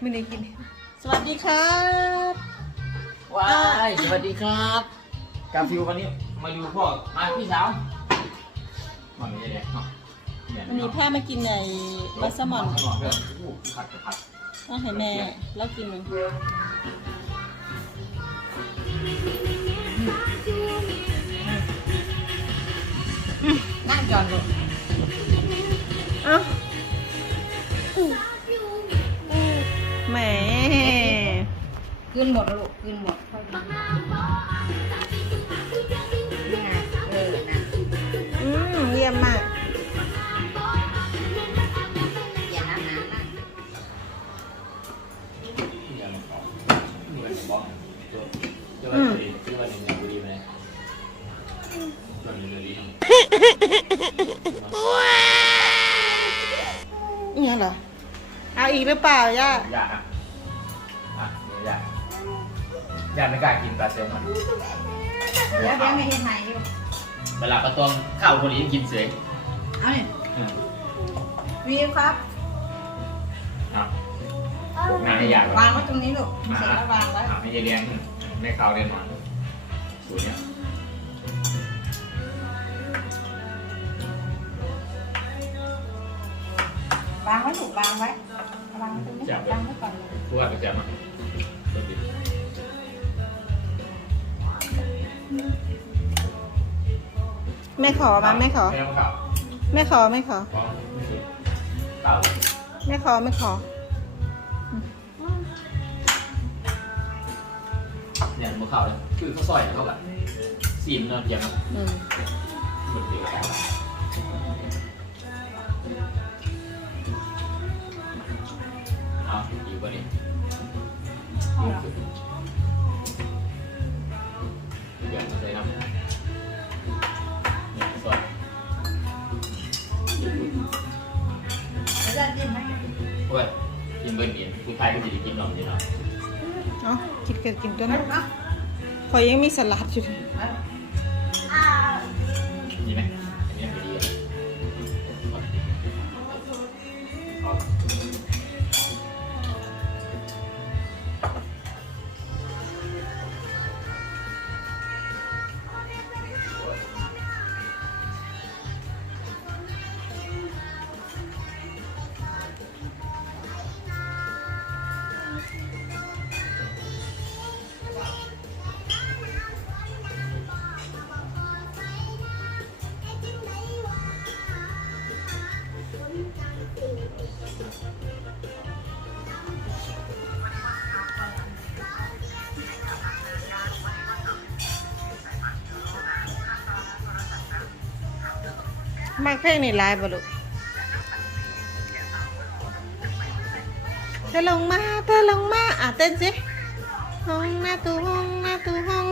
ไม่ได้กิน สวัสดีครับว้ายสวัสดีครับกาฟิววันนี้มาดูพ่อมาพี่สาวมันไม่ใช่เด็กเนาะเนี่ยวันนี้พามากินในบัสซามอนบัสซามอนเพื่อนอู้ผัดกับผัดต้องให้แม่แล้วกินมัน นั่งจอนลูกเอ้าแหมกินหมดแล้วลูกกินหมดค่อยกินนี่ไงเออนะอืมเยี่ยมมาก อย่าน้ำน้ำนะอย่างของนี่มันบอกตัวตัวนี้ตัวนี้เนี่ยบุรีไหมตัวนี้บุรี เนี่ยเหรอ เอาอีกหรือเปล่าย่า ยากอะอะเดี๋ยวยากยากไม่กล้ากินปลาเซลมอนเดี๋ยวเดี๋ยวไม่เห็นไหนอยู่ เวลาปลาตองข้าวคนนี้กินเสยเอาเนี่ยวิวครับครับพวกนางให้ยากวางไว้ตรงนี้ลูกเสร็จแล้ววางไว้อะไม่ใช่เลี้ยงแม่ข้าวเรียนหนอนสูตรเนี่ย วางไว้ลูกวางไว้วางไว้ตรงนี้วางไว้ก่อนเลยผู้ว่าประจำอะตัวดิบแม่ขอมาแม่ขอไม่ต้องข้าวแม่ขอไม่ขอขอไม่สุดข้าวแม่ขอไม่ขอเนี่ยมันข้าวเลยคือข้าวซอยเข้ากันสีมันเนาะเยี่ยมอะอืมหมดเดียว อาอีกกว่านี้ยิ่งขึ้นเดี๋ยวมาใส่น้ำเนี่ยซอยแล้วจะกินไหมโอ้ยกินเบิร์ดเดียนผู้ชายก็จะได้กินหน่อมเดียวเนาะเอาคิดกันกินตัวเอานั้นลูกเอาขอยยังมีสลัดอยู่เลย มักเพลงนี่ลายบ่ลูกเธอลงมาเธอลงมาอะเต้นสิห้องหน้าตู้ห้องหน้าตู้ห้อง